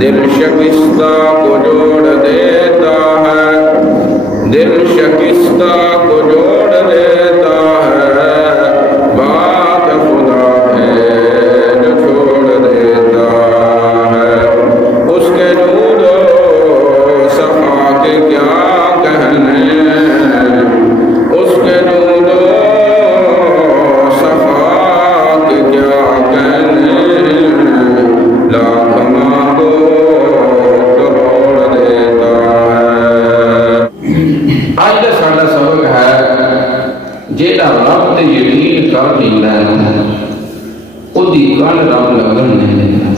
دل شکستہ کو جوڑ دیتا ہے، دل شکستہ کو جوڑ دیتا ہے، بات خدا ہے جو چھوڑ دیتا ہے۔ اس کے جود و صفا کے کیا کہنے، اس کے جود و صفا کے کیا کہنے، لاکھ مانگو کروڑ دیتا ہے۔ آج کا ساڈا سبق ہے جیڑا رب تے یقین کر لیندا ہے اودی کن رب لگن نہیں دیندا۔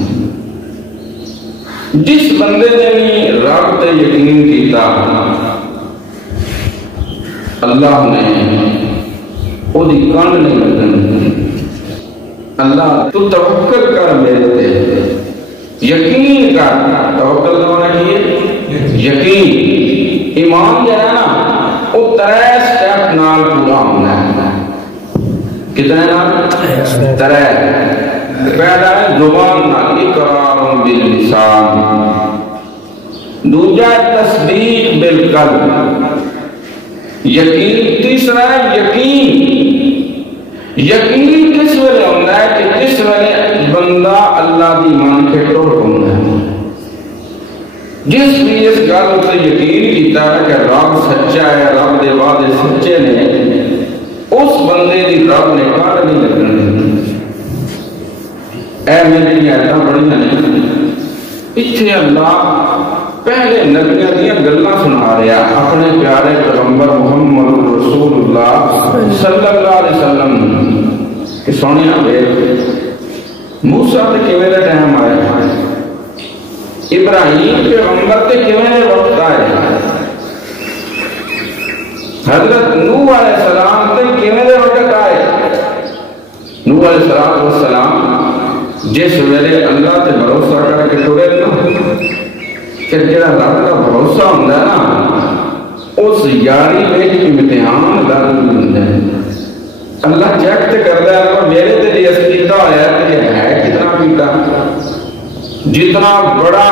جس بندے نے بھی رب تے یقین کیتا اللہ نے اودی کن نہیں لگن دیندا۔ اللہ تو توکل کر میرے تے، یقین کر۔ توکل ہونا چاہیے یقین، ایمان جو ہے نا وہ 3 سٹیپ نال پورا ہونا ہے۔ کتنے نال؟ 3۔ پہلا ہے زبان نال اقرار باللسان، دوسرا تصدیق بالقلب، یقین، تیسرا ہے یقین۔ یقین کس ویلے ہوتا ہے کہ جس ویلے بندہ اللہ دی مان کے ٹر ہوتا ہے۔ جس بھی اس گل سے یقین کیتا ہے کہ رب سچا ہے، رب دے وعدے سچے نے، اس بندے دی رب نے کر نہیں لگن۔ اے میری آیتاں پڑھیاں نے، اتنے اللہ پہلے نبیوں دیا گلاں سنا رہا اپنے پیارے پیغمبر محمد رسول اللہ صلی اللہ علیہ وسلم کہ سونیا بے موسیٰ تے کیویں دا ٹائم آیا، ابراہیم پیغمبر تے کیویں دے وقت آئے، حضرت نوح علیہ السلام تے کیویں دے وقت آئے۔ نوح علیہ السلام جس ویلے اللہ تے بھروسہ کر کے ٹرے نا کہ جڑا رب کا بھروسہ ہوندا ہے نا اس یاری وچ امتحان لگ ہوندا ہے۔ اللہ چیک تے کردا ہے میرے تے جس کیتا ہویا تے ہے کتنا کیتا۔ جتنا بڑا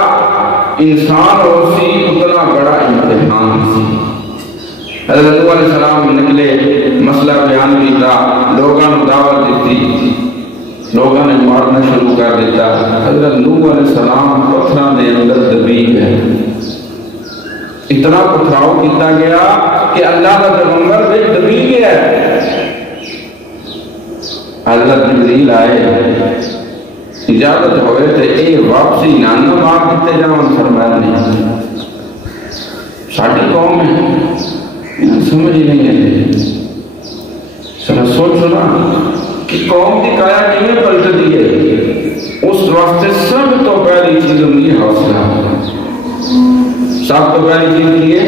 انسان ہو سی اتنا بڑا امتحان سی۔ حضرت نوح علیہ السلام نکلے، مسئلہ بیان کیتا، لوگاں نوں دعوت دتی، لوگوں نے مارنا شروع کر دیتا۔ حضرت نوح علیہ السلام پتھراں دے اندر دبی گئے، اتنا پتھراؤ کیتا گیا کہ اللہ کا پیغمبر بھی دبی گیا۔ حضرت جبریل آئے، اجازت ہوئے تے اے واپسی نانا مار دیتے جاؤں، فرمایا نہیں ساڈی قوم ہے سمجھ ہی نہیں آتی۔ ذرا سوچ سنا کہ قوم کی کایا کیویں پلٹتی ہے، اس واسطے سب تو پہلی چیز ہوتی ہے حوصلہ۔ سب تو پہلی چیز یہ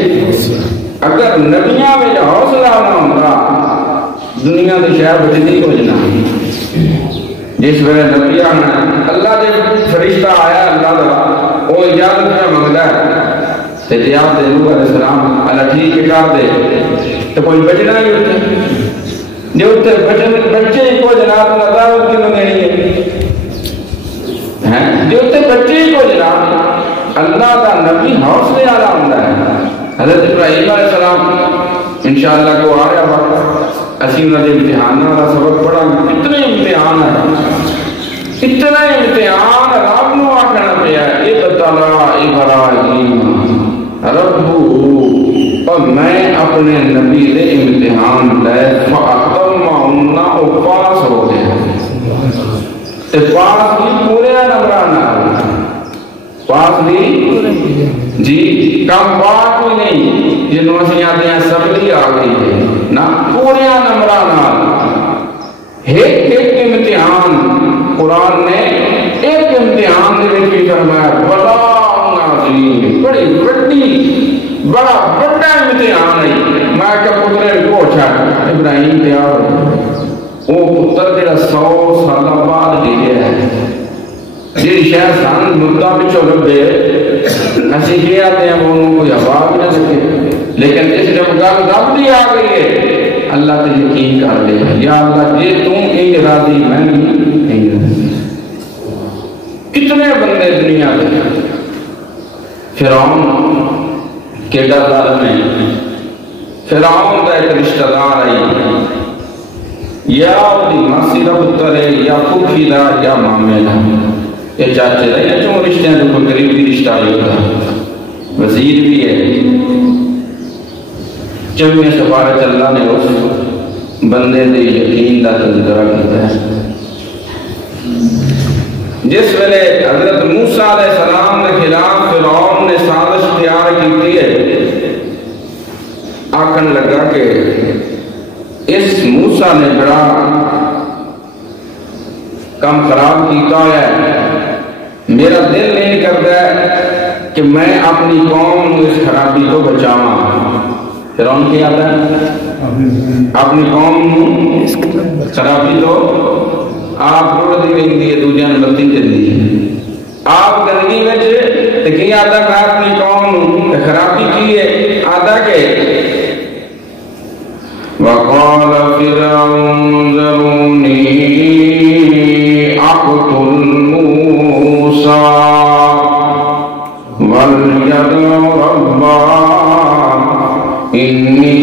اگر نبیاں میں حوصلہ نہ ہوتا دنیا کے شہر بچتی ہو جانا۔ جس ویلے نبی اللہ دے فرشتہ آیا اللہ دا وہ اجازت میں منگتا ہے تے جواب دے نوح علیہ السلام اللہ ٹھیک ہے کر دے تو کوئی بچنا ہی ہوتا جو تے بچے ہی کو جناب اللہ دعوت کیوں دینی ہے، جو تے بچے ہی کو جناب اللہ دا نبی حوصلے والا ہوندا ہے۔ حضرت ابراہیم علیہ السلام انشاءاللہ کو آ رہا وقت اسی انہوں نے امتحان والا سبق پڑھا، کتنے امتحان ہے، اتنا امتحان رب نو آکھنا پیا ابتلا ابراہیم ربہ، اور میں اپنے نبی دے امتحان لے فاطمہ او پاس ہو گیا تے پاس بھی پورے نمبرانا، پاس بھی جی کم پاس بھی نہیں جنہوں سے آتے ہیں سبلی آ گئی ہے نا، پورے نمبرانا۔ ایک امتحان قرآن نے ایک امتحان دے بھی فرمایا بڑا عظیم، بڑی بڑا بڑا امتحان ہے۔ میں کہ پترے پوچھا ابراہیم تیار وہ پتر تیرا 100 سال بعد دیے ہے جی شہر سان مدہ پچھو لبے اسی کیا آتے ہیں وہ انہوں کوئی آواز نہ سکے، لیکن اس جب گل رب دی آ گئی ہے اللہ تے یقین کر لے یا اللہ جی تم این راضی میں نہیں راضی۔ کتنے بندے دنیا میں فرعون کیڑا ظالم ہے. فرعون دا ایک رشتہ دار ہے یا دی ماسی دا پتر ہے یا پھوپھی دا یا مامے دا یہ چاچے دا یا چون رشتے ہیں جو قریبی رشتہ ہوتا وزیر بھی ہے. جب میں سفارت اللہ نے اس بندے دے یقین دا تذکرہ کیتا ہے. جس ویلے حضرت موسیٰ علیہ السلام کے خلاف فرعون نے سازش تیار کی ہے آکن لگا کہ اس موسیٰ نے بڑا کم خراب کیتا ہے. میرا دل نہیں کرتا ہے کہ میں اپنی قوم کو اس خرابی کو بچاواں. فرعون کیا آتا ہے اپنی قوم خرابی تو آپ روڑ دی گئی دی دوجان بلتی دی آپ گندگی میں چھے کہ آتا میں اپنی قوم خرابی کی ہے آتا کہ وَقَالَ فِرْعَوْنُ ذَرُونِي أَقْتُلْ مُوسَىٰ وَلْيَدْعُ رَبَّهُ إِنِّي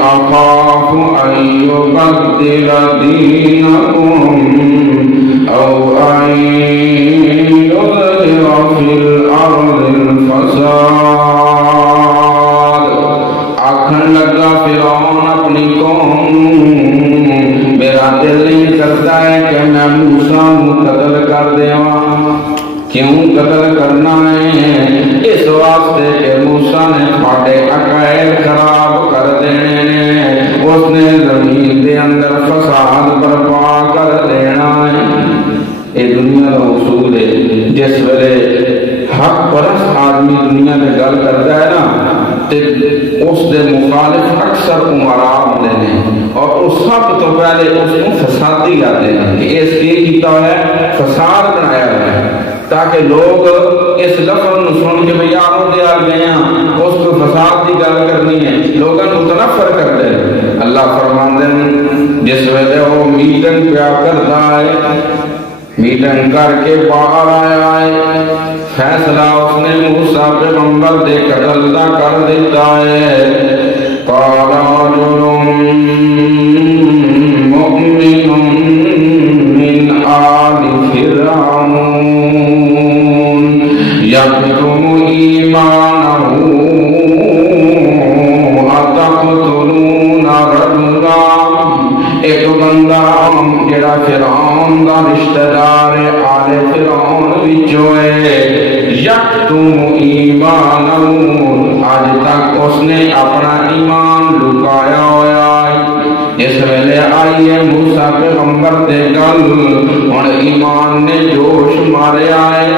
أَخَافُ أَن يُبَدِّلَ دِينَكُمْ أَوْ أَن يُظْهِرَ فِي الْأَرْضِ الْفَسَادَ. آکھن لگا فرعون اپنی قوم میرا دل نہیں کرتا ہے کہ میں موسیٰ کو قتل کر دیواں. کیوں قتل کرنا ہے؟ اس واسطے کہ موسیٰ نے پھاٹے عقائد خراب کر دینے نے اس نے زمین دے اندر فساد برپا کر دینا ہے. یہ دنیا کا اصول ہے. جس ویلے حق پرست آدمی دنیا میں گل کرتا ہے نا اس دے مخالف اکثر عمراء ہوتے ہیں اور اس سب تو پہلے اس کو فسادی آتے ہیں کہ اس کی کیتا ہے فساد بنایا ہے تاکہ لوگ اس لفظ نو سن کے بھئی آپ دے آ گئے ہیں اس کو فساد کی گل کرنی ہے لوگوں کو تنفر کر دے. اللہ فرماندے جس ویلے وہ میٹنگ پیا کرتا ہے میٹنگ کر کے باہر آیا ہے فیصلہ اس نے موسیٰ پیغمبر دے قتل دا کر دیتا ہے. قال رجل مؤمن من آل فرعون یکتم ایمانہ اتقتلون رجلا. ایک بندہ جڑا فرعون دا رشتہ دار آل فرعون وچوں ہے یکتم ایمانہ آج تک اس نے اپنا ایمان لکایا ہوا ہے. اس ویلے آئیے موسیٰ پیغمبر دے گل اور ایمان نے جوش ماریا ہے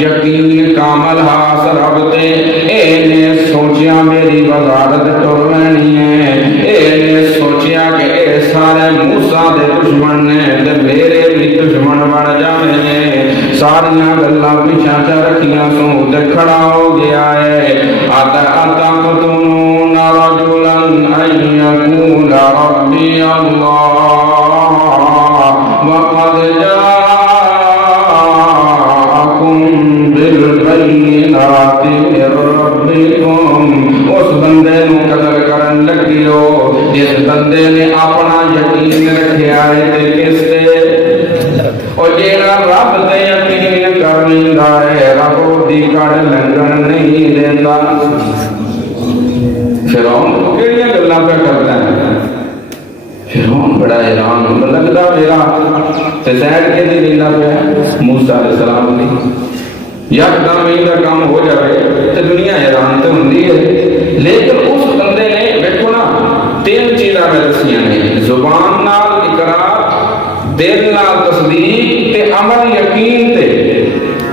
یقین کامل حاصل رب تے اے نے سوچیا میری وزارت ٹرنی ہے اے نے سوچیا کہ اے سارے موسیٰ دے دشمن نے تے میرے بھی دشمن بن جانے نے ساریاں گلاں پیچھے چا رکھیاں سو تے کھڑا ہو گیا ہے. اتقتلون رجلا ان یقول ربی اللہ وقد جاءکم بالبینات من ربکم. اس بندے نو قتل کرن لگی ہو جس بندے نے اپنا یقین رکھیا ہے تے کس تے اور جیڑا رب تے یقین کر لیندا ہے رب دی کڑ لنگن نہیں دیندا. فرعون کیڑیاں گلاں پہ کردا ہے فرعون بڑا حیران لگدا میرا تے زید کے دی لیندا پیا موسیٰ علیہ السلام دی یکدم یہ کام ہو جائے تے دنیا حیران تے ہوندی ہے. لیکن اس بندے نے دیکھو نا تین چیزاں میں دسیاں نے زبان نال اقرار دل نال تصدیق تے عمل یقین تے.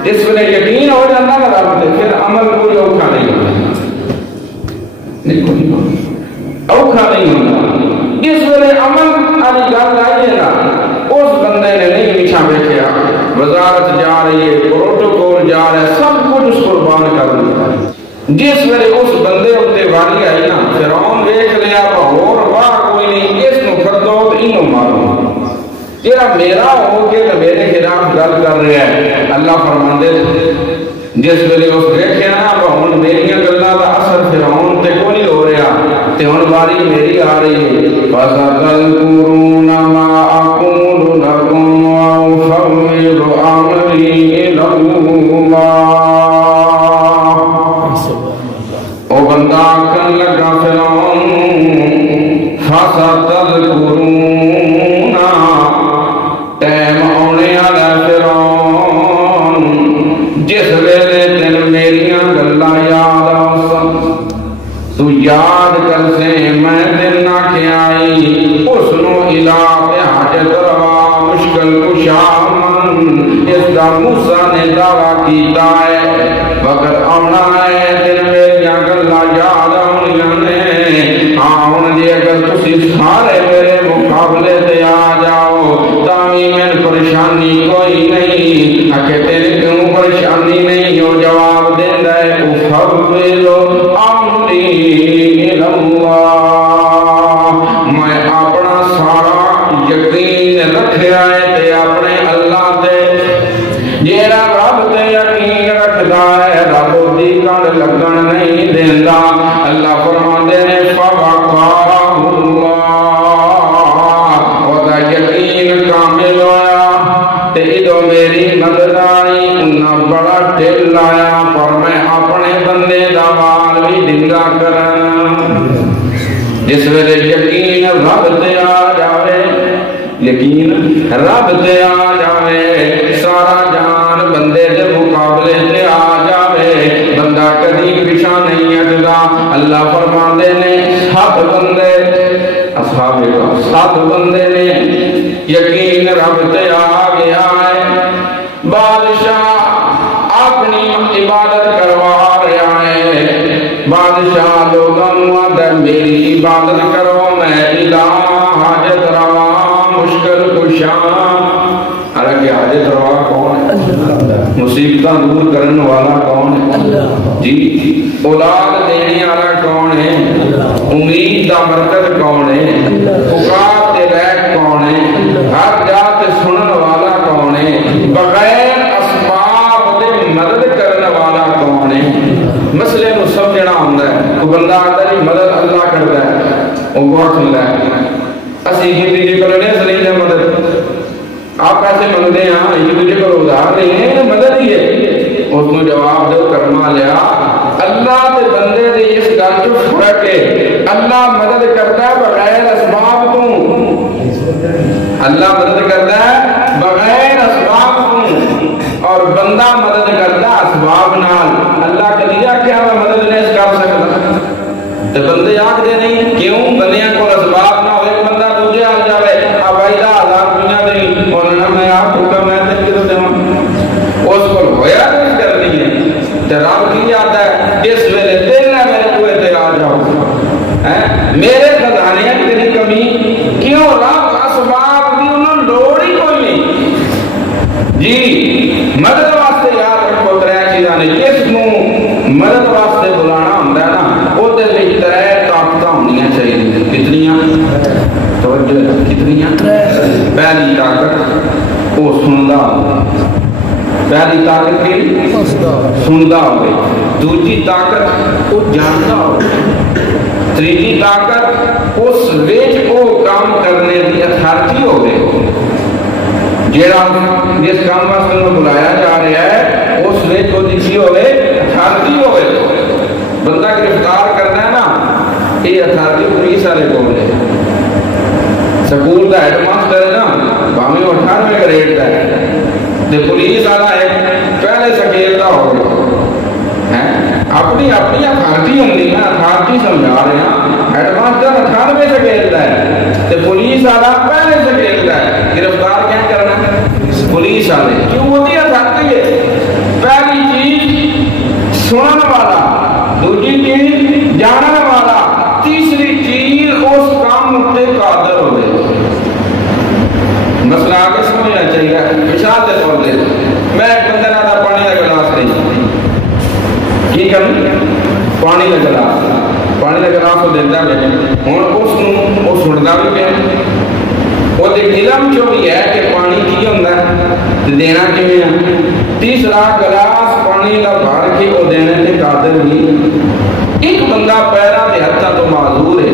جس ویلے یقین ہو جاتا نا رب تے پھر عمل کوئی اوکھا نہیں ہوتا اوکھا نہیں ہوتا. جس ویلے عمل والی گل آئی ہے نا اس بندے نے نہیں میٹھا بیٹھیا وزارت جا رہی ہے پروٹوکول جا رہا ہے سب کچھ اس قربان کر دیا. جس ویلے اس بندے اتنے واری آئی نا فرعون دیکھ لیا اور واہ کوئی نہیں اس نو کردو تو انہوں مارو جیڑا میرا ہو کے تو میرے خلاف گل کر رہا ہے اللہ فرماندے جس ویلے اس دیکھیا نا ہن میریاں گلاں دا اثر فرعون تے کوئی نہیں ہو رہا تے ہن باری میری آ رہی ہے فَتَذْكُرُونَ مَا أَقُولُ لَكُمْ وَأُفَوِّضُ أَمْرِي إِلَى اللَّهِ او بندہ کن لگا فرعون فَتَذْكُرُونَ ٹائم آنے والا فرعون جس ویلے تین میریاں گلاں یاد آسن تو یاد کر سے میں دن نہ کھیائی اس نو الہ پہ حاجت روا مشکل کشا من اس دا موسیٰ نے دعویٰ کیتا ہے وقت آنا ہے دن میریاں گلاں یاد آنیاں نے آن جی اگر تسی سارے میرے مقابلے تے آ جاؤ تامی میں پریشانی کوئی نہیں کہ تیرے کیوں پریشانی نہیں ہو جواب دے دے افضلو امری الاللہ میں اپنا سارا یقین رکھیا ہے تے اپنے اللہ تے جیرا رب تے یقین رکھدا ہے رب دی گل لگن نہیں دیندا اللہ فرماندے نے فوقاہ اللہ ودا یقین کامل ہویا تے ادو میری مدد آئی انہاں بڑا ٹھل آیا پر میں اپنے بندے دا وال بھی ڈنگا کرنا جس ویلے یقین رب تے آ جاوے یقین رب تے آ جاوے سارا جان بندے دے مقابلے تے آ جاوے بندہ کدی پیچھا نہیں ہٹدا اللہ فرماندے نے سب بندے اصحاب کا سب بندے نے یقین رب تے آ گیا ہے بادشاہ اپنی عبادت کروا رہا ہے بادشاہ لوگوں نے میری عبادت کرو میں الہ حاجت روا مشکل کشا حالانکہ حاجت روا کون ہے مصیبتاں دور کرنے والا کون ہے جی اولاد دینے والا کون ہے امید دا مرکز کون ہے پکار تے رہ کون ہے ہر جات سنن والا کون ہے بغیر اسباب دے مدد کرنے والا کون ہے مسئلے نو سمجھنا ہوندا ہے کو بندہ آتا ہے مدد اللہ کرتا ہے وہ بہت ہوندا ہے اسی ہی دی کرنے سلیل مدد آپ کیسے منگتے ہیں یہ مجھے کو ادھار نہیں ہے مدد ہی ہے اس کو جواب دو کرما لیا اللہ دے بندے دے اس گل جو فرق ہے اللہ مدد کرتا ہے بغیر اسباب تو اللہ مدد کرتا ہے بغیر اسباب تو اور بندہ مدد کرتا ہے اسباب نال اللہ کے دیا کیا میں مدد نہیں کر سکتا تو بندے آکھ دے نہیں کیوں بندیاں کو اسباب نہ ہو ایک بندہ دوجے آ جاوے اب آئیدہ ہزار دنیا دیں اور میں آپ کو کم ہے تک کدھر دیں اس کو ہویا نہیں کرنی ہے تو رب کی آتا ہے اس ویلے دل ہے میرے کوئے تے آ جاؤ میرے خزانے کی تیری کمی کیوں رب اسباب دی انہوں لوڑ ہی کوئی نہیں جی مدد واسطے یاد رکھو ترے چیزانے کس کو مدد واسطے بلانا ہوں ہے نا وہ دل میں ترے طاقتہ ہونیاں چاہیے کتنیاں توجہ کتنیاں پہلی طاقت وہ سندہ پہلی طاقت کی سندہ ہوئے دوسری طاقت وہ جانتا ہوئے تیسری طاقت اس ویچ کو کام کرنے دی اتھارٹی ہوئے جیڑا جس کام واسطے میں بلایا جا رہا ہے اس ویچ کو دیکھی ہوئے اتھارٹی ہوئے بندہ گرفتار کرنا ہے نا یہ اتھارٹی پولیس والے کو ہے سکول دا ہیڈ ماسٹر ہے نا بامی 98 گریڈ دا ہے تے پولیس والا ہے پہلے سکیل دا ہو گیا اپنی اپنی اتھارٹی ہوندی ہے اتھارٹی سمجھا رہے ہیں ہیڈ ماسٹر 98 سکیل دا ہے تے پولیس والا پہلے سکیل دا ہے گرفتار کیا کرنا پولیس والے کیوں ہوتی اتھارٹی ہے پہلی چیز سنن والا دوسری چیز جانن والا تیسری چیز اس کام اٹھے قادر ہو گئے مسئلہ آگے سمجھنا چاہیے مثال دے طور دے میں ایک بندے نہ تھا پانی کا گلاس نہیں کی کرنی پانی کا گلاس کو دیتا ہے ہوں اس سنتا بھی پہ وہ علم جو بھی ہے کہ پانی کی ہوتا ہے دینا کیویں؟ تیسرا گلاس پانی کا بھر کے وہ دینے تے قادر نہیں۔ ایک بندہ پیروں کے ہاتھوں تو معذور ہے،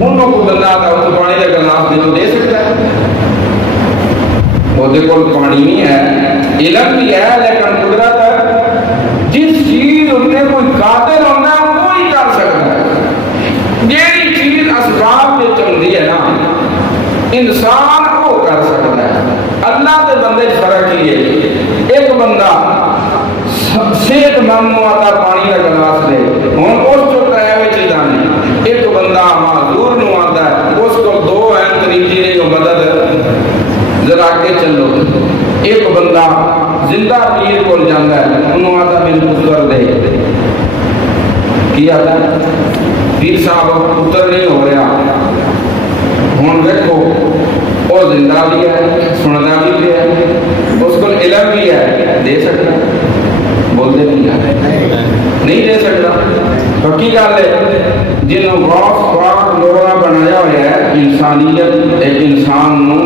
انہوں کو بندہ اس پانی کا گلاس دے سکتا ہے؟ وہ پانی نہیں ہے، علم بھی ہے، لیکن قدرت ہے۔ جس چیز اتنے کوئی قادر ہونا وہی کر سکتا ہے۔ جیڑی چیز اسباب میں چلتی ہے نا، انسان وہ کر سکتا ہے۔ اللہ کے بندے فرق ہی ہے۔ ایک بندہ صحت مند آتا پانی کا گلاس دے، ہوں اس کو کہے چیزاں نہیں۔ ایک بندہ معذور نو آتا ہے، اس کو دو اہم طریقے نے مدد ذرا کے چلو۔ ایک بندہ زندہ پیر کو جانا ہے، انہوں آتا میرے پتر دے، کی آتا ہے پیر صاحب پتر نہیں ہو رہا، ہوں دیکھو وہ زندہ بھی ہے، سننا بھی ہے، اس کو علم بھی ہے، دے سکتا بولتے نہیں دے سکتا۔ پکی گل ہے، جنہوں غوث پاک لوگوں بنایا ہوا ہے انسانیت، ایک انسان نو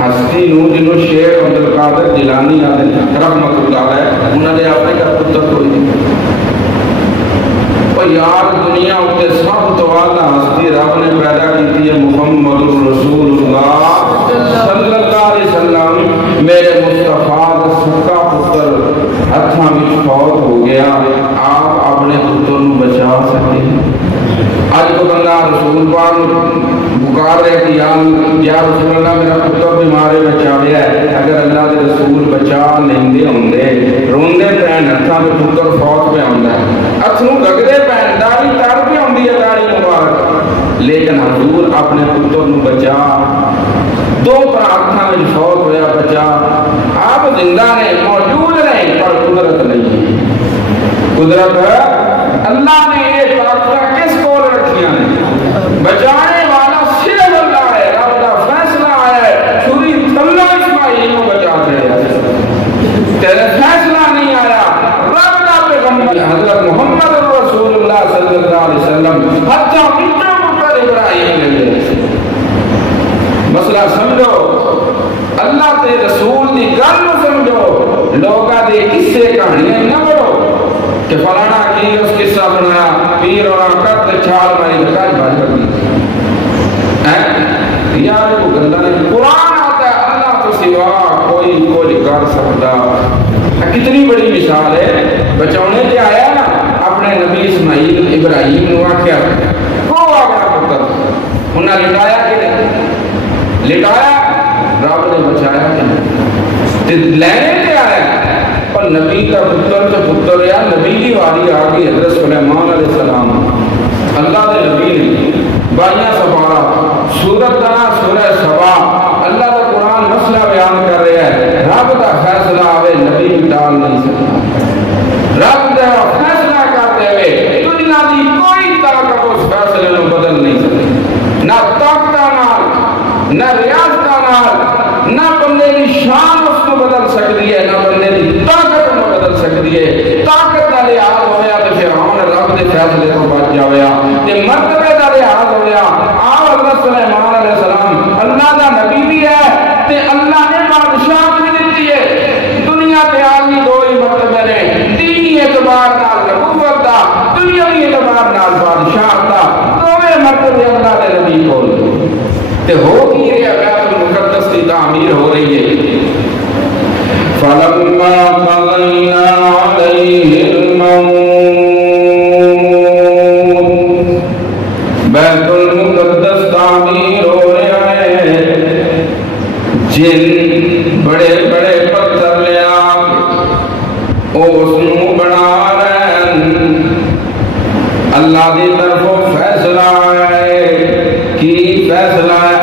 ہستی نو، جنہوں شیخ عبدالقادر جیلانی رحمت اللہ ہے، انہوں نے اپنے کا پتر کوئی نہیں۔ اور یار دنیا اتنے سب تو اعلیٰ ہستی رب نے پیدا کی ہے محمد رسول اللہ صلی اللہ علیہ وسلم، میرے مصطفیٰ کا سکا پتر ہاتھوں میں فوت ہو گیا، آپ اپنے پتر نو بچا سکتے ہیں؟ آج کو بندہ رسول پاک پکار رہے کہ یا رسول اللہ میرا پتر بیمارے بچا رہا ہے، اگر اللہ کے رسول بچا لیندے ہوندے روندے پین ہاتھوں میں پتر فوت پہ آندا ہے، ہاتھوں گگرے پین داڑھی تر پہ آندی ہے داڑھی مبارک، لیکن حضور اپنے پتر نو بچا، دو پر ہاتھوں میں فوت ہویا بچا، آپ زندہ نے موجود رہے پر قدرت نہیں۔ قدرت اللہ نے یہ طاقت کس کو رکھیاں نے؟ بچانے والا صرف اللہ ہے، رب کا فیصلہ ہے چھری تھلا اسماعیل کو بچا دے، تیرے فیصلہ نہیں آیا، رب کا پیغمبر حضرت محمد رسول اللہ صلی اللہ علیہ وسلم حتی مٹر مٹر ابراہیم نے دے۔ مسئلہ سمجھو، اللہ تے رسول دی گل سمجھو، لوگاں دے قصے کہانیاں نہ پڑھو کہ فلانا کی اس قصہ بنایا پیر اور آقت چھال ماری بچائی بھائی کرنی یار کو گندہ نہیں۔ قرآن آتا ہے اللہ تو سوا کوئی کر سکتا۔ کتنی بڑی مثال ہے، بچاؤنے کے آیا نا اپنے نبی اسماعیل ابراہیم نے واقعہ وہ اپنا پتر انہیں لٹایا کہ نہیں لٹایا، رب نے بچایا کہ نہیں، لینے کے آیا اور نبی کا پتر تو پتر یا نبی کی واری آ گئی حضرت سلیمان علیہ السلام، اللہ کے نبی نے بائیاں سپارا سورت کا نا سورہ سبا، اللہ کا قرآن مسئلہ بیان کر رہا ہے، رب کا فیصلہ آوے نبی ٹال نہیں سکتا، رب کا فیصلہ کرتے ہوئے دنیا کی کوئی طاقت اس فیصلے میں بدل نہیں سکتی، نہ طاقت نال نہ ریاست نال، نہ بندے کی شان اس کو بدل سکتی ہے، نہ بندے کی طاقت میں بدل سکتی ہے۔ طاقت کا لحاظ ہویا تو فرعون رب کے فیصلے کو بچ جاویا، تے مرتبے کا لحاظ ہویا آپ حضرت سلیمان علیہ السلام اللہ کا نبی بھی ہے تے اللہ نے بادشاہ بھی دیتی ہے۔ دنیا کے آدمی دو ہی مرتبے نے، دینی اعتبار نال نبوت دا، دنیاوی اعتبار نال بادشاہ دا، دونوں مرتبے اللہ کے نبی کو تے ہو کی بیت المقدس کی تعمیر ہو رہی ہے۔ فَلَمَّا قَضَيْنَا عَلَيْهِ الْمَوْتَ، بیت المقدس تعمیر ہو رہا ہے، جن بڑے بڑے پتھر لے آ اس نو بنا رہے ہیں، اللہ دی طرفوں فیصلہ ہے، کی فیصلہ ہے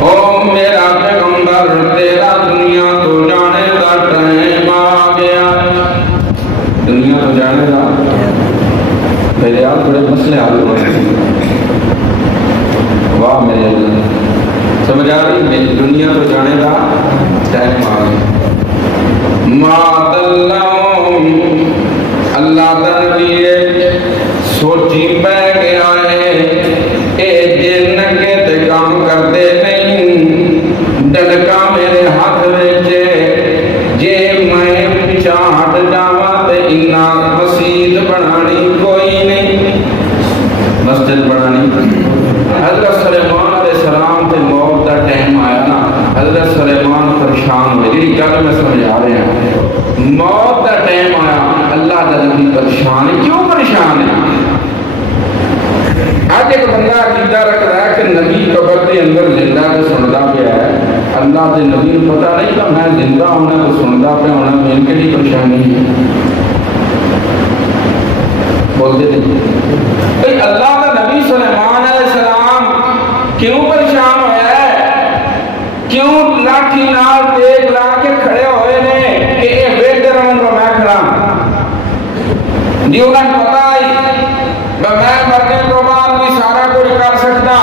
او میرا پیغمبر تیرا دنیا تو جانے کا ٹائم آ گیا، دنیا تو جانے کا میرے آپ بڑے مسئلے حل ہو رہے ہیں، واہ میرے اللہ سمجھ آ رہی میری دنیا تو جانے کا ٹائم آ گیا۔ مات اللہ تعالی سوچی پہ گیا ہے اے جن کے تے کام کرتے پریشان ہے. کیوں پریشان ہے؟ آج ایک بندہ عقیدہ رکھ رہا ہے کہ نبی قبر کے اندر زندہ تو سنتا پیا ہے. اللہ کے نبی کو پتا نہیں کہ میں زندہ ہونا تو سنتا پیا ہونا, میری کہڑی پریشانی ہے؟ بولتے نہیں. اللہ کا نبی سلیمان علیہ السلام کیوں پریشان ہوا ہے؟ کیوں لاٹھی نال تیگ لا کے کھڑے ہوئے نے کہ یہ ویکھتے رہن تو میں کھڑا جی. انہیں پتا ہی میں مرنے تو بعد بھی سارا کچھ کر سکتا,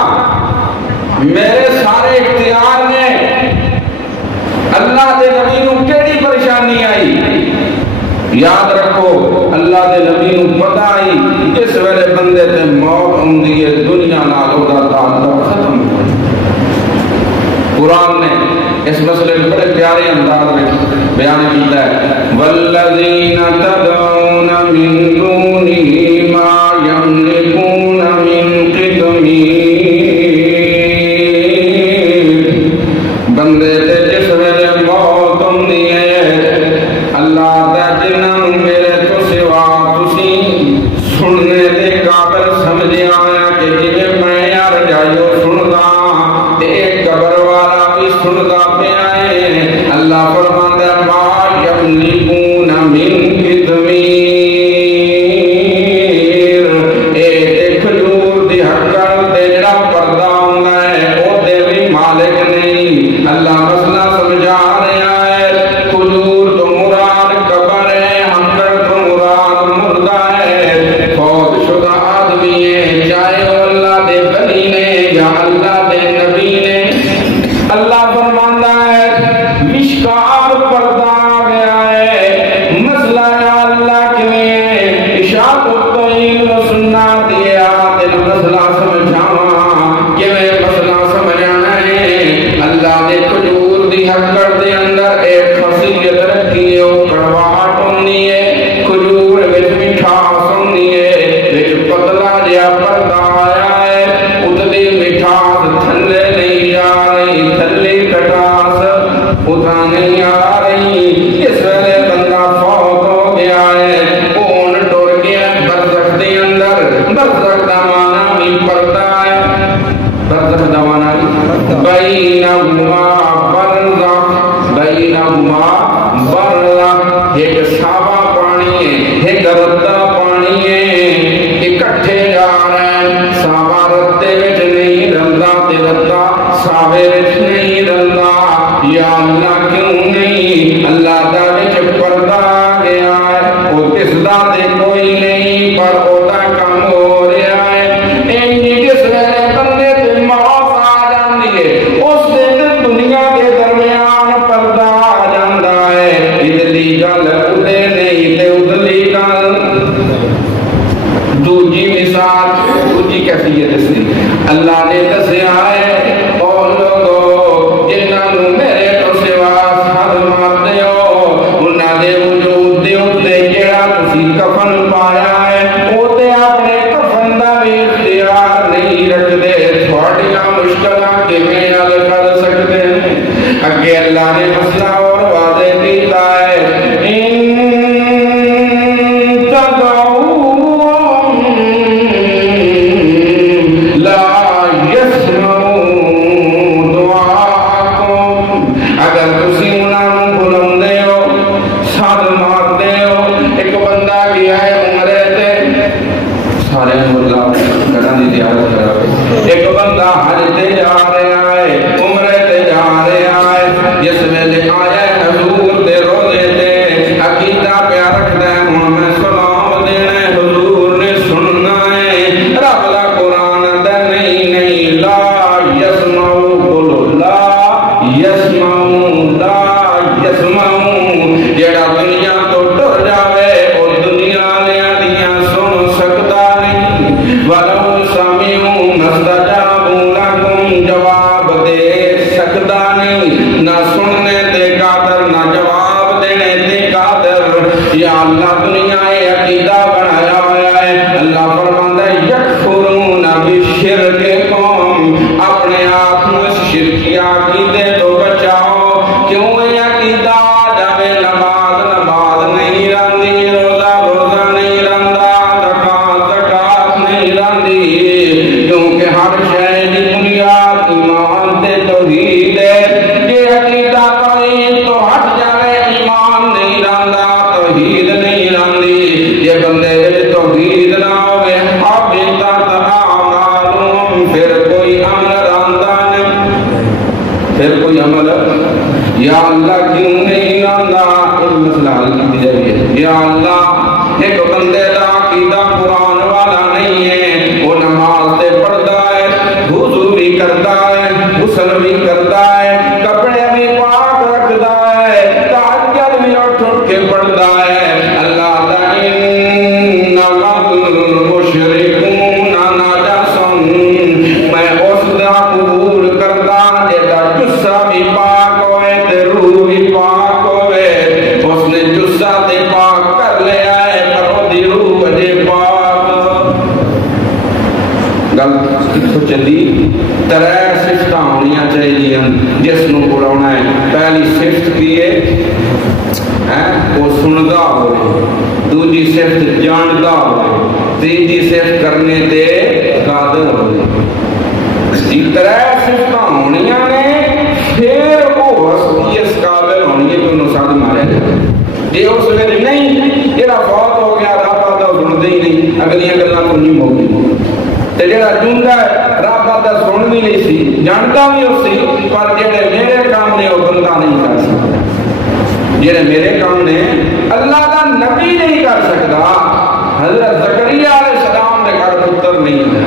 میرے سارے اختیار نے. اللہ دے نبی نو کیڑی پریشانی آئی؟ یاد رکھو اللہ دے نبی نو پتا ہی اس ویلے بندے تے موت ہوندی ہے, دنیا نال او دا تعلق ختم. قرآن نے اس مسئلے میں بڑے پیارے انداز میں بیان کیتا ہے. والذین تدعون من دونہ ما یملکون من قطمیر. بندے تے جس ویلے موت ہوندی ہے اللہ دا جنہاں میرے تو سوا تسی سننے دے قابل سمجھیا کہ جے میں یار جائیو سندا تے قبر والا بھی سندا پیا ہے. اللہ فرماندا ما یملکون من قطمیر. اے کھجور دی ہکڑ تے جڑا پردہ ہوندا ہے او دے بھی مالک نہیں. اللہ مسئلہ سمجھا رہا ہے. کھجور تو مراد قبر ہے, ہکڑ تو مراد مردہ ہے. فوت شدہ آدمی ہے, چاہے وہ اللہ دے ولی نے یا اللہ دے نبی نے. اللہ فرماندا ہے مشکار پردہ آ گیا ہے. مسئلہ ہے اللہ کیویں اشاعت الطویل و سننا دیا دل مسئلہ سمجھاواں کیویں مسئلہ سمجھانا ہے. اللہ نے کھجور دی ہکڑ دے اندر ایک خاصیت رکھی ہے, وہ کڑواہٹ ہوندی ہے. کھجور وچ مٹھاس ہوندی ہے, وچ پتلا جہا پردہ آیا ہے. اتلی مٹھاس تھلے نہیں جا رہی, تھلی کٹاس اتنا نہیں آ رہی. اس ویلے بندہ فوت ہو گیا ہے, کون ٹر گیا برزخ دے اندر. برزخ دا معنی بھی پردہ ہے. برزخ دا معنی بینہما برزخ, بینہما برزخ. ایک سابا پانی ہے, ایک ردا پانی ہے, اکٹھے جا رہے ہیں. سابا ردے وچ نہیں رلدا تے ردا سابے وچ نہیں رلدا. یا اللہ کیوں نہیں؟ اللہ دا وچ پردہ آ گیا ہے. وہ کس دا تے کوئی نہیں پر او دا کم ہو رہا ہے. اینی جس ویلے بندے تے موت آ جاندی ہے اس دن دنیا کے درمیان پردہ آ جاندا ہے. ادلی گل ادے نہیں تے ادلی گل. دوجی مثال, دوجی کیفیت اس کی اللہ نے دسیا ہے. اور لوگوں جنہاں نو میرے تو سوا ساتھ مارتے ہو انہاں دے وجود دے اوتے جڑا تسی کفن پایا ہے او تے اپنے کفن دا بھی اختیار نہیں رکھدے. تھوڑیاں مشکلاں کیویں حل کر سکدے ہیں؟ اگے اللہ نے مسئلہ اور واضح کیتا ہے. ایک بندہ حج تے جا رہا ہے, عمرے تے جا رہا ہے. جس ویلے آیا حضور دے روزے تے عقیدہ پیا رکھدا ہے ہن میں سلام دینا ہے, حضور نے سننا ہے. رب دا قرآن دا نہیں نہیں لا یسمعو, بولو لا یسمعو, لا یسمعو. جڑا دنیا تو ٹر جاوے او دنیا والیاں دیاں سن سکدا نہیں. ولو سمعو مستجابوا لکم, جواب دے سکدا نہیں. نہ سننے تے قادر نہ جواب دینے تے قادر. یا اللہ دنیا اے عقیدہ بنایا ہوا ہے. اللہ فرماندا ہے یکفرون بشرککم, اپنے آپ کو اس شرکی عقیدے تو بچاؤ. کیوں یہ عقیدہ جاوے نماز نماز نہیں رہندی, روزہ روزہ نہیں رہندا, پھر کوئی عمل یا اللہ کیوں نہیں آندا ایک مسئلہ حل کی جائے یا اللہ ایک بندے دا عقیدہ قرآن والا نہیں ہے وہ نماز تے پڑھتا ہے وضو بھی کرتا ہے غسل بھی کرتا ہے کپڑے بھی پاک رکھتا ہے تہجد بھی اٹھ کے پڑھتا ہے اللہ دا انما المشرکون نجس میں اس دا قبول کرتا جیڑا جسا بھی پاک ہوئے تے روح بھی پاک ہوئے اس نے جسا تے پاک کر لیا ہے پر وہ دی روح دے پاک گل کتھوں چلی ترے صفتاں ہونیاں چاہیے جس نو بلاونا ہے پہلی صفت کی ہے وہ سندا ہوئے دوسری صفت جاندا ہوئے تیسری صفت کرنے تے قادر ہوئے ترے صفتاں ہونیاں نے پھر وہ ہستی اس قابل ہونی ہے کہ انہوں ساتھ مارے جائے جی اس ویلے نہیں جیڑا فوت ہو گیا رب آتا سنتے ہی نہیں اگلیاں گلاں کو نہیں ہوگی تے جیڑا جوندا ہے رب آتا سن بھی نہیں سی جانتا بھی ہو سی پر جیڑے میرے کام نے وہ بندہ نہیں کر سکتا جیڑے میرے کام نے اللہ کا نبی نہیں کر سکتا حضرت زکریا علیہ السلام دے گھر پتر نہیں ہے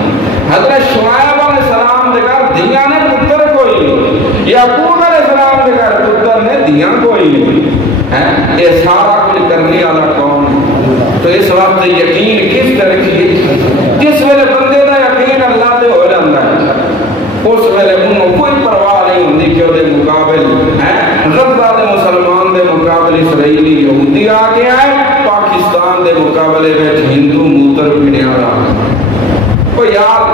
حضرت شعیب علیہ السلام دے گھر دھیاں نے پتر کوئی نہیں یعقوب علیہ السلام دے گھر پتر نے دھیاں کوئی نہیں یہ سارا کچھ کرنے والا کون تو اس وقت یقین کس طرح کی جس ویلے بندے دا یقین اللہ تے ہو جاتا ہے اس ویلے انہوں کوئی پرواہ نہیں ہوندی کہ وہ مقابل غزہ دے مسلمان دے مقابل اسرائیلی یہودی آ گیا ہے پاکستان دے مقابلے میں ہندو موتر پینے والا وہ یار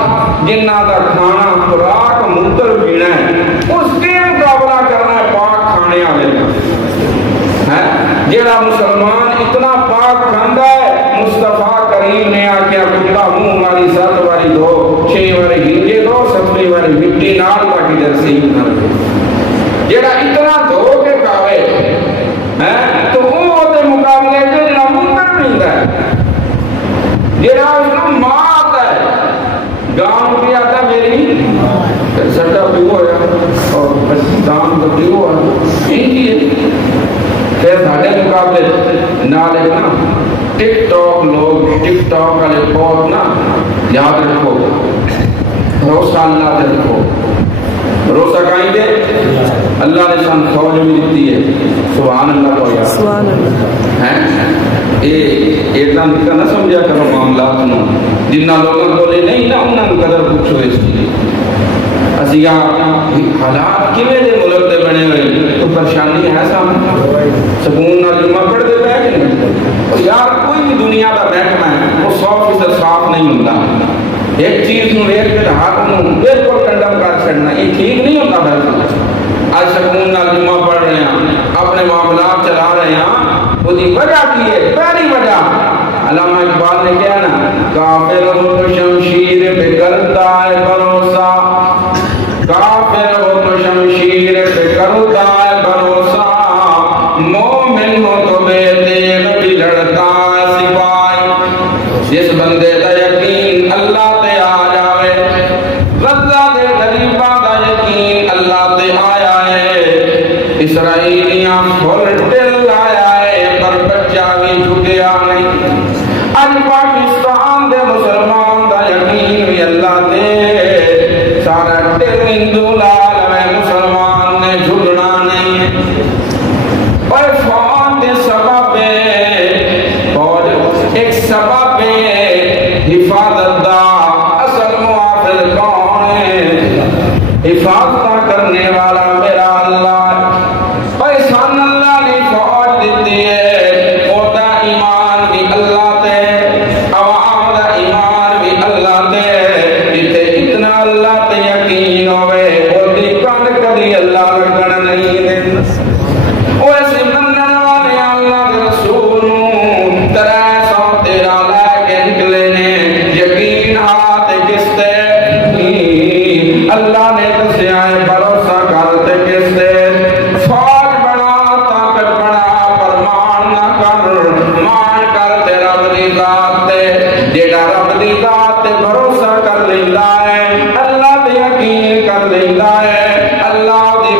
جنہ دا کھانا خوراک موتر پینا ہے اس کے مقابلہ کرنا ہے پاک کھانے والے کا جیڑا مسلمان اتنا پاک کھاندا ہے مصطفیٰ کریم نے آکیا کتا منہ ہماری 7 واری دو 6 واری ہنگے دو 7 واری مٹی نال باقی درسیم نہ رہے جیڑا اتنا دھو کے کھاوے تو وہ دے مقابلے جو جیڑا موتر پیندا ہے جیڑا اس کو ماں آتا ہے گاؤں بھی آتا میری سٹا پیو ہے اور دام تو پیو ہے انہی پھر ساڑھے مقابلے نہ لینا ٹک ٹاک لوگ ٹک ٹاک والے بہت نا یاد رکھو بھروسہ اللہ سے رکھو بھروسہ کہیں دے اللہ نے شان فوج بھی دیتی ہے سبحان اللہ کو یاد سبحان اللہ ایک دن کا نہ سمجھا کرو معاملات نو جنہ لوگوں کو لے نہیں نا انہوں قدر پوچھو اس لیے اسیہ حالات کیویں دے ملک دے بنے ہوئے تو پریشانی ہے سامنے سکون نہ جمعہ پڑھ دے بیٹھ نہیں یار کوئی بھی دنیا کا محکمہ ہے وہ 100% صاف نہیں ہوتا ایک چیز نو ایک کے ہاتھ نو بالکل کنڈم کر چھڑنا یہ ٹھیک نہیں ہوتا بالکل آج سکون نہ جمعہ پڑھ رہے ہیں اپنے معاملات چلا رہے ہیں وہ دی وجہ کی ہے پہلی وجہ علامہ اقبال نے کہا نا کافر ہو تو شمشیر پہ کرتا ہے بھروسہ کافر ہو تو شمشیر پہ کرتا ہے بھروسہ مومن ہو تو بے تیغ بھی لڑتا ہے سپاہی جس بندے دا یقین اللہ تے آ جاوے غزہ دے غریبہ دا یقین اللہ تے آیا ہے اسرائیلیاں پھل ٹل آیا ہے پر بچہ بھی جھکیا نہیں آج پاکستان دے مسلمان دا یقین بھی اللہ دے سارا ٹل ہندو لال میں مسلمان نے جھکنا نہیں اور فوج دے سبب فوج ایک سبب حفاظت دا اصل محافظ کون ہے حفاظت کرنے والا میرا اللہ پیسان اللہ نے فوج دیتی ہے او دا ایمان بھی اللہ تے عوام دا ایمان بھی اللہ تے جتے اتنا اللہ تے یقین ہوئے او دی کان کدی اللہ لگن نہیں دے او ایسے منن والے اللہ دے رسول 313 لے کے نکلے نے یقین ہاتھ کس تے اللہ نے دسیا ہے بھروسہ کرتے کس تے فوج بنا طاقت بنا پر مان نہ کر مان کر تیرا رب دی ذات تے جیڑا رب دی ذات تے بھروسہ کر لیندا ہے اللہ تے یقین کر لیندا ہے اللہ دی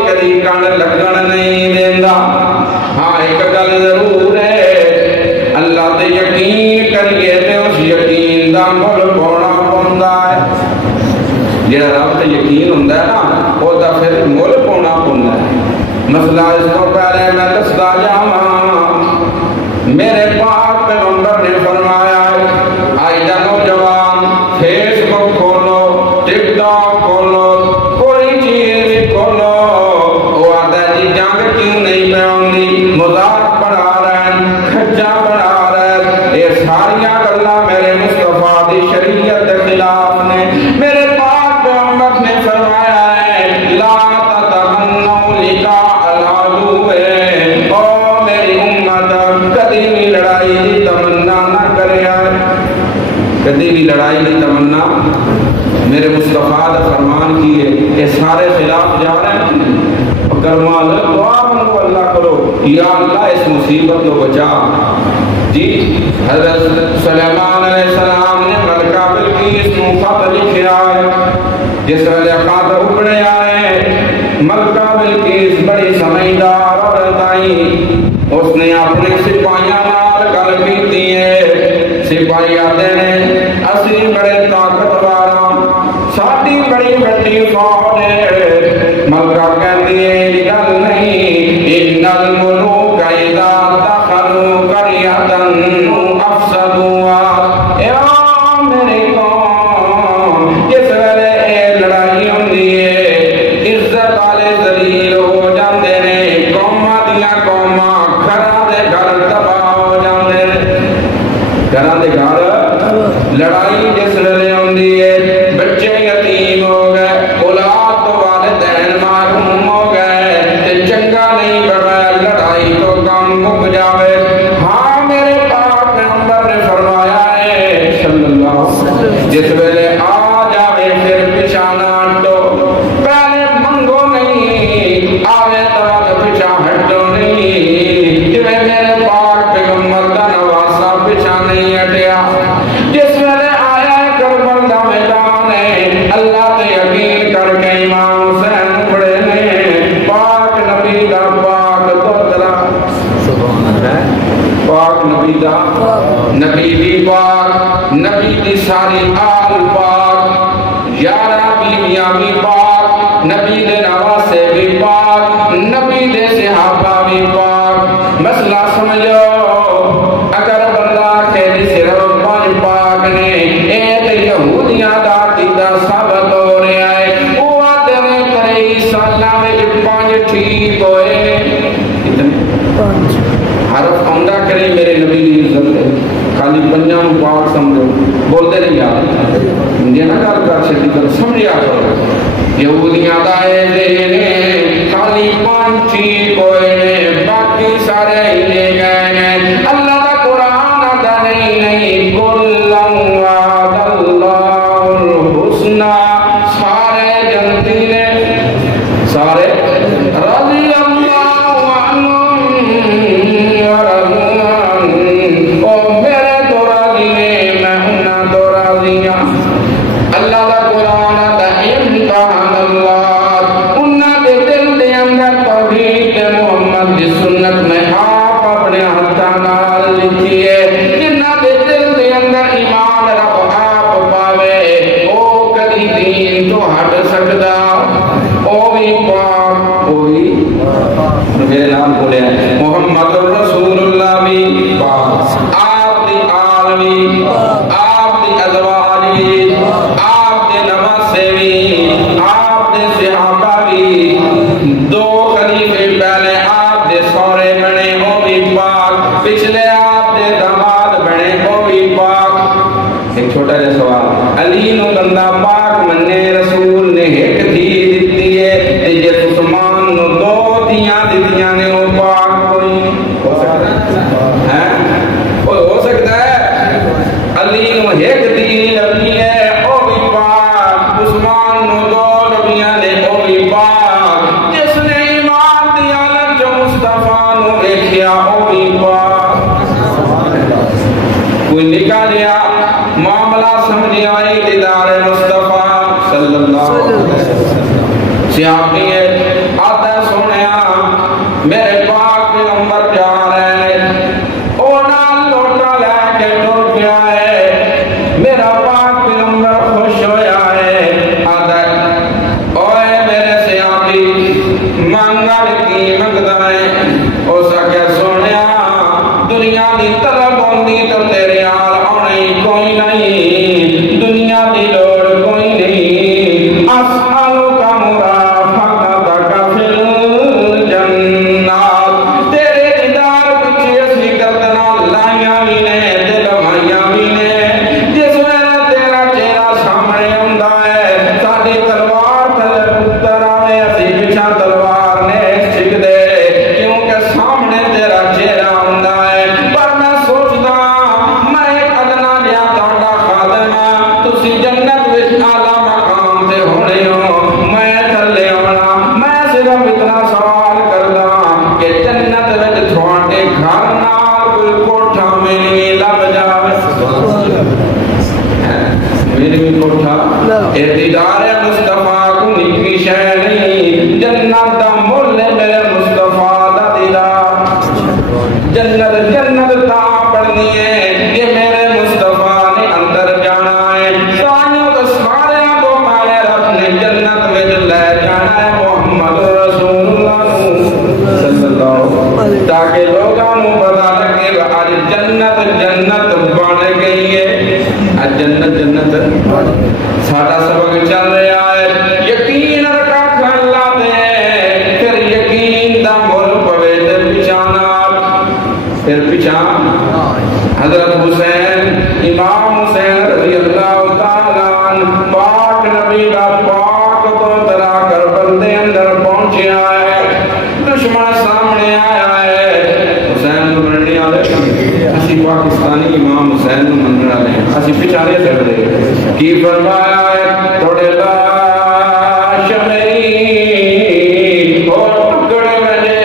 مسئلہ اس کو پہلے میں دستا جاواں میرے پاک پیغمبر نے فرمایا آئی دا نوجوان فیس بک کھولو ٹک ٹاک کھولو کوئی چیز بھی کھولو وہ آتا ہے جی جنگ کیوں نہیں پہ آؤں مذاق بڑھا رہے ہیں کھجا بڑھا رہے ہیں یہ ساریاں گلاں میرے مصطفیٰ دی شریعت کے خلاف نے میرے پاک پیغمبر نے فرمایا ہے لا تتمنوا لقاء العدو او میری امت کدی بھی لڑائی کی تمنا نہ کرے کدی بھی لڑائی کی تمنا میرے مصطفیٰ دا فرمان کی ہے یہ سارے خلاف جا رہے ہیں کرما دعا منگو اللہ کرو یا اللہ اس مصیبت کو بچا جی حضرت سلیمان علیہ السلام نے ملکہ بلقیس نو خط لکھیا ہے جس ویلے خط اپنے آئے ملکہ بلقیس بڑی سمجھدار عورت آئی اس نے اپنے سپاہیاں نال گل کیتی ہے سپاہی آتے نے اسی بڑے طاقتور ساڈی بڑی بڑی فوج ہے ملکہ کہتی ہے گل نہیں ان الملوک اذا دخلوا قرية افسدوها اے میری قوم جس ویلے لڑائی ہوندی ہے عزت والے ذلیل ہو جاندے نے قوماں دیاں قوماں گھراں دے گھر تباہ ہو جاندے نے گھراں دے گھر لڑائی جس ویلے ہوندی ہے بچے یتیم ہو گئے اولاد تو والدین محروم ہو گئے تے چنگا نہیں بڑا لڑائی تو کم مک جاوے ہاں میرے پاک پیغمبر نے فرمایا ہے صلی اللہ علیہ وسلم جس ویلے آ جاوے پھر پیچھے نہ ہٹو پہلے منگو نہیں آوے تو پیچھے ہٹو نہیں کہ میرے پاک پیغمبر دا نواسا پیچھے نہیں ہٹیا جس ویلے آیا کربلا دا میدان ہے اللہ تے یقین کر کے امام حسین بڑے نے پاک نبی دا پاک دودلا پاک نبی دا نبی دی پاک نبی دی ساری آل پاک یارہ بیویاں بھی پاک نبی دے نواسے بھی پاک نبی دے صحابہ بھی پاک مسئلہ سمجھو اگر بندہ کہہ صرف پانچ پاک نے ایک یہودیاں دا عقیدہ ثابت ہو رہا ہے وہ آتے نے 23 سالہ میں جب پانچ ٹھیک ہوئے حرف آمدہ کریں میرے نبی کی عزت ہے خالی پنجاں پاک سمجھو بولتے نہیں یار مجھے نہ کار کر چھتی کر سمجھا کرو یہودیاں دائے دینے خالی پانچ ٹھیک ہوئے باقی سارے ہی لے گئے اللہ دا قرآن آتا نہیں کلن وعد اللہ الحسنہ سارے جنتی نے سارے رضی اللہ عنہم ورضوان او میرے تو راضی نے میں انہاں تو راضی ہاں اللہ دا قرآن آتا امتحان اللہ انہاں دے دل دے اندر توحید محمد دی سنت میں آپ اپنے ہاتھاں نال لکھی ہے جنہاں دے دل دے اندر ایمان رب آپ پاوے او کدی دین تو ہٹ سکدا او بھی پاک او بھی میرے نام بولے محمد رسول اللہ بھی پاک آپ دی آل بھی آپ دی ازواج بھی آپ دے نواسے بھی آپ دے صحابہ بھی دو خلیفے پہلے آپ دے سورے بنے وہ بھی پاک پچھلے آپ دے داماد بنے وہ بھی پاک ایک چھوٹا جا سوال علی نو بندہ پاک مننے رسول نے ایک دھی دیتی ہے تے جس عثمان نو دو دیاں دیتیاں نے وہ پاک کوئی ہو سکتا ہے ہو سکتا ہے علی نو ایک دی لبی ہے او بھی پاک عثمان نو دو لبیاں نے او بھی پاک جس نے ایمان دیا لگ جو مصطفیٰ نو دیکھیا او بھی پاک کوئی نکالیا معاملہ سمجھ آئی دیدار مصطفیٰ صلی اللہ علیہ وسلم سیاقی ہے آتا ہے سونیا میرے پاک پیغمبر جا رہے ہیں اونا لوٹا لے کے ٹر گیا ہے میرا پاک پیغمبر خوش ہویا ہے آتا ہے اوے میرے سیاقی منگل کی منگدا ہے او سکے سونیا دنیا دی طلب ہوندی تو تیرے آل آنے کوئی نہیں دنیا دی لوڑ کوئی نہیں اسالو کا مرافقتک فی الجنات تیرے دیدار پیچھے اسی گردنا لائیاں بھی نے دل مائیاں بھی نے جس ویلے تیرا چہرہ سامنے ہوندا ہے ساڈی تلوار تھلے پتر آوے اسی پیچھے تلوار نے سکھ دے کیونکہ سامنے تیرا چہرہ ہوندا ہے پر میں سوچدا میں ایک ادنا جہا تہاڈا خادم ہاں تسی جنت وچ اعلی مقام تے ہونے ہو میں تھلے آونا میں صرف اتنا سوال کردا کہ جنت وچ تھوڑے گھر نال کوئی کوٹھا میری لب جاوے میری بھی کوٹھا دیدار مصطفیٰ کو نکلی شے نہیں جنت دا مول ہے میرے مصطفیٰ دا دیدار جنت جنت تا پڑھنی ہے یہ میرے مصطفیٰ نے اندر جانا ہے سانیوں تو سارے کو مالے رب نے جنت وچ لے جانا ہے محمد رسول اللہ صلی اللہ تاکہ لوگاں نوں پتہ لگے کہ آج جنت جنت بن گئی ہے آج جنت جنت ساڈا سبق چل رہا ہے یقین رکھا کھلا دے پھر یقین دا مول پوے تے پچھانا پھر پچھان حضرت حسین امام حسین رضی اللہ تعالیٰ عنہ پاک نبی دا پاک تو ترا کر بندے اندر پہنچیا ہے دشمن سامنے آیا ہے حسین کو مننے والے اسی پاکستانی امام حسین کو مننے والے اسی پچھانے چل رہے کی فرمایا ہے تھوڑے لاش میری اور ٹکڑے وجے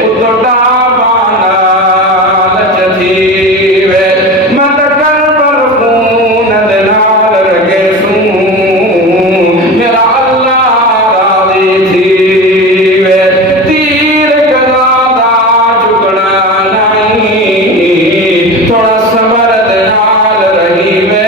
اتڑا بانا لچتی وے مدکر پر خون دلال رگے سوں میرا اللہ راضی تھی وے تیر کلا دا چکڑا نہیں تھوڑا صبر دلال رہی وے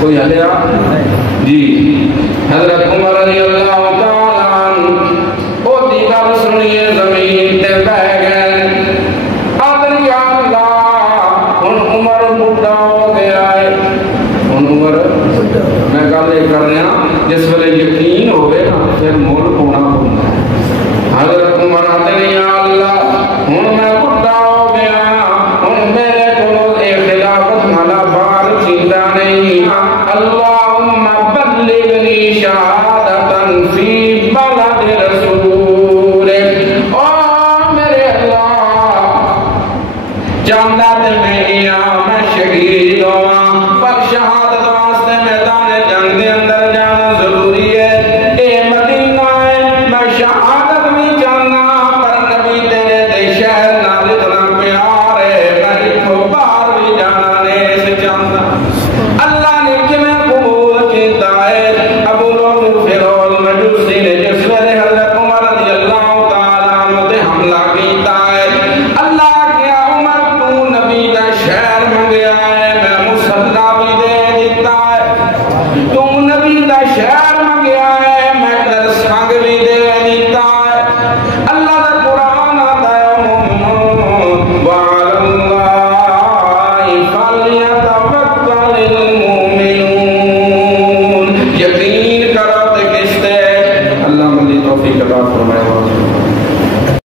کوئی ہلیا جی حضرت عمر رضی اللہ تعالیٰ عنہ او دیگر سنیے زمین تے بہ گئے آدھر یا اللہ ان عمر بڑھا ہو گیا ہے ان عمر میں گالے کر رہا جس ویلے یقین ہوئے نا پھر مول ہونا ہونا حضرت عمر آدھر یا اللہ ان میں بڑھا ہو گیا ان میرے کو ایک خلافت مالا بار چیدہ نہیں اللہم بلغنی شہادتاً فی بلد رسول او میرے اللہ جاندہ تے میں میں شہید ہوا پر شہادت واسطے میدان جنگ دے اندر جانا ضروری ہے اے مدینہ فرمائے